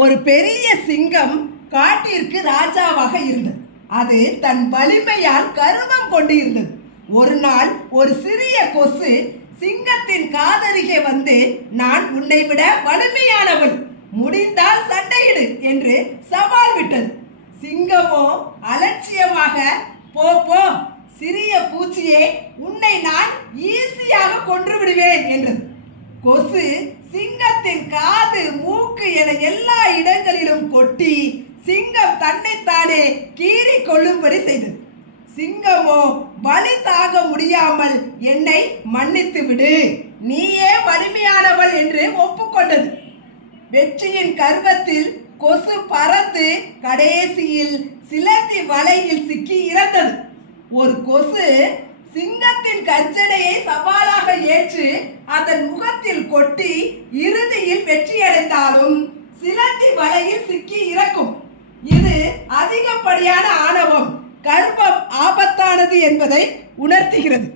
ஒரு பெரிய சிங்கம் காட்டிற்கு ராஜாவாக இருந்தது. அது தன் வலிமையால் கர்வம் கொண்டு இருந்தது. ஒரு நாள் ஒரு சிறிய கொசு சிங்கத்தின் காதருகே வந்து, நான் உன்னை விட வலிமையானவள், முடிந்தால் சண்டையிடு என்று சவால் விட்டது. சிங்கமோ அலட்சியமாக, போ போ சிறிய பூச்சியே, உன்னை நான் ஈஸியாக கொன்று விடுவேன் என்றது. கொசு சிங்கத்தின் காது, மூக்கு என எல்லா இடங்களிலும் கொட்டி சிங்கம் தன்னைத்தானே கீறி கொள்ளும்படி செய்தது. சிங்கமோ வலி தாங்க முடியாமல், என்னை மன்னித்து விடு, நீயே வலிமையானவள் என்று ஒப்புக்கொண்டது. வெற்றியின் கர்வத்தில் கொசு பறந்து கடைசியில் சிலந்தி வலையில் சிக்கி இறந்தது. ஒரு கொசு சிங்கத்தின் கர்ஜனையை சவாலாக ஏற்று அதன் முகத்தில் கொட்டி இறுதியில் வெற்றியடைந்தாலும் சிலந்தி வலையில் சிக்கி இறக்கும். இது அதிகப்படியான ஆணவம், கர்வம் ஆபத்தானது என்பதை உணர்த்துகிறது.